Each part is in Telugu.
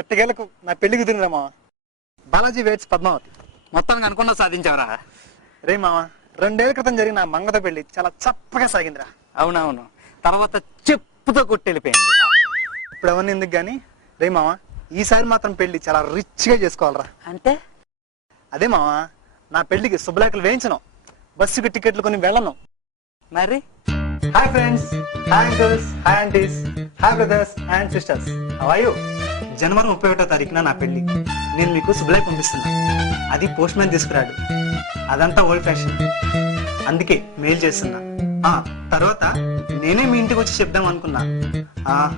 ఎట్టగేలకు నా పెళ్లి కుదిరిందిరా మామ. బాలాజీ వెయిట్స్ పద్మావతి. మొత్తానికి అనుకున్నా సాధించావరా? రే మామ, 2 ఏళ్ల క్రితం జరిగిన నా మంగత పెళ్లి చాలా చప్పగా సాగిందిరా. అవునవును, తర్వాత చెప్పుతో కొట్టెళ్ళిపోయింది. ఇప్పుడు అవన్నీ ఎందుకు గానీ, రే మామ ఈసారి మాత్రం పెళ్లి చాలా రిచ్ గా చేసుకోవాలరా. అంటే అదే మామ, నా పెళ్లికి శుభలేఖలు వేయించను, బస్సుకి టికెట్లు కొని వెళ్ళను. మరి hi friends, hi uncles, hi aunties, hi brothers and sisters, how are you? జనవరి 31వ తారీఖున నా పెళ్లి. నేను మీకు శుభలేఖ పంపిస్తున్నా. అది పోస్ట్ మ్యాన్ తీసుకురాడు, అదంతా ఓల్డ్ ఫ్యాషన్, అందుకే మెయిల్ చేస్తున్నా. తర్వాత నేనే మీ ఇంటికి వచ్చి చెప్దాం అనుకున్నా,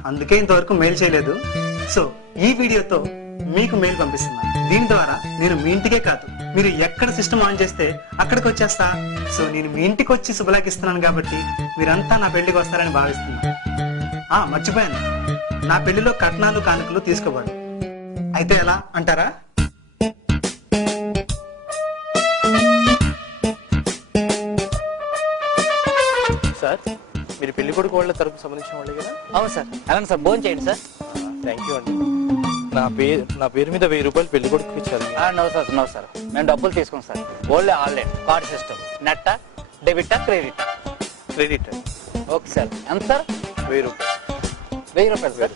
అందుకే ఇంతవరకు మెయిల్ చేయలేదు. సో ఈ వీడియోతో మీకు మెయిల్ పంపిస్తున్నా. దీని ద్వారా నేను మీ ఇంటికే కాదు, మీరు ఎక్కడ సిస్టమ్ ఆన్ చేస్తే అక్కడికి వచ్చేస్తా. సో నేను మీ ఇంటికి వచ్చి శుభలేఖ ఇస్తున్నాను కాబట్టి మీరంతా నా పెళ్లికి వస్తారని భావిస్తున్నా. మర్చిపోయాను, నా పెళ్లిలో కట్నాలు కానుకలు తీసుకోబడు. అయితే ఎలా అంటారా? సార్, మీరు పెళ్లి కొడుకు వాళ్ళ తరపు సంబంధించిన వాళ్ళే కదా? అవును సార్. అలానే సార్, భోజనం చేయండి సార్. థ్యాంక్ యూ అండి. నా పేరు మీద 1000 రూపాయలు పెళ్లి కొడుకు ఇచ్చారు. నో సార్, మేము డబ్బులు తీసుకోం sir. Only online card system. నెట్టా, డెబిటా, క్రెడిటా? క్రెడిట్. Okay sir. ఎంత సార్? 1000 రూపాయలు. 1000 రూపాయలు sir.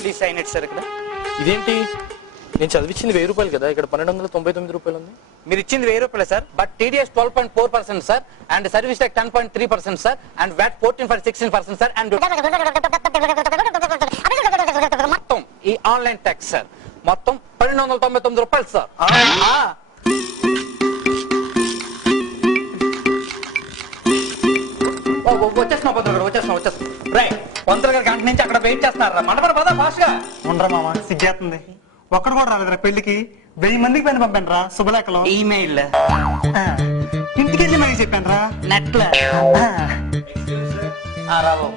Please sign it sir. ఇక్కడ ఇదేంటి, నేను చదివించింది 1000 రూపాయలు కదా, ఇక్కడ 1299 రూపాయలు ఉంది. మీరు ఇచ్చింది 1000 రూపాయలు sir, but TDS 12.4% sir, and service tax 10.3% sir, and VAT 14.16% sir, and మొత్తం ఈ ఆన్లైన్ ట్యాక్స్ సార్ మొత్తం 1299 రూపాయలు సార్. వచ్చేస్తున్నా పంతులు గారు, వచ్చేస్తున్నా. రైట్, పంతులు గారు గంట నుంచి అక్కడ వెయిట్ చేస్తున్నారా? మండపడ పదా ఫాస్ట్ గా. ఉండరా మామ, సిగ్గేస్తుంది. ఒక్కడు కూడా రాలేదురా పెళ్లికి. 1000 మందికి పైన పంపాను రా శుభలేఖలో. ఈమెయిల్, ఇంటికి వెళ్ళి మరి చెప్పాను రా, నెట్ రాబో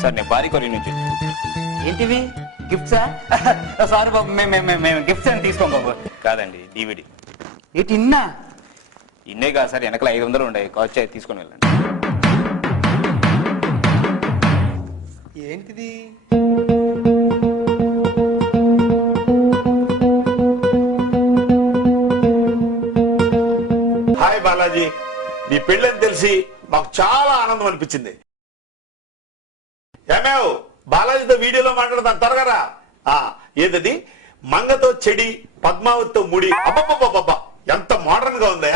సార్. నేను భారీ కొరి నుంచి. ఏంటివి గిఫ్ట్సా? సారీ బాబు, మేము గిఫ్ట్స్ అని తీసుకోం బాబు. కాదండి, DVD. ఏంటి ఇన్నా? ఇన్నే కాదు సార్, వెనకల 500 ఉన్నాయి, కావచ్చు తీసుకొని వెళ్ళండి. ఏంటిది? హాయ్ బాలాజీ, నీ పెళ్ళని తెలిసి మాకు చాలా ఆనందం అనిపించింది. ఏమేవ్, బాలాజీతో వీడియోలో మాట్లాడదాం, త్వరగా రా. ఏదది? మంగతో చెడి, పద్మావతితో ముడి. అబ్బబ్బబ్బబ్బా, ఎంత మోడర్న్ గా ఉందా!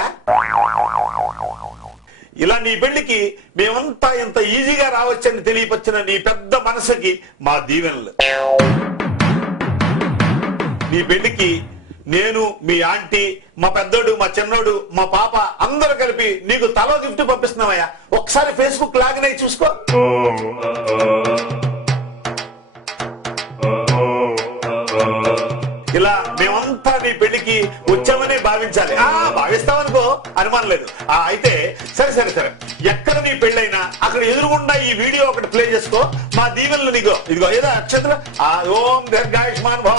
ఇలా నీ పెళ్లికి మేమంతా ఇంత ఈజీగా రావచ్చని తెలియపచ్చిన నీ పెద్ద మనసుకి మా దీవెనలు. నీ పెళ్లికి నేను, మీ ఆంటీ, మా పెద్దోడు, మా చిన్నోడు, మా పాప అందరూ కలిపి నీకు తలో గిఫ్ట్ పంపిస్తున్నామయ్యా. ఒకసారి ఫేస్బుక్ లాగిన్ అయ్యి చూసుకో. ఇలా మేమంతా నీ పెళ్లికి వచ్చామని భావించాలి. భావిస్తామనుకో, అనుమానం లేదు. అయితే సరే సరే సరే, ఎక్కడ నీ పెళ్ళైనా అక్కడ ఎదురుగుండా ఈ వీడియో ఒకటి ప్లే చేసుకో. మా దీవెనలు నీకో ఇదిగో, ఏదో అక్షంతలు. ఓం దీర్ఘాయుష్మాన్ భవ.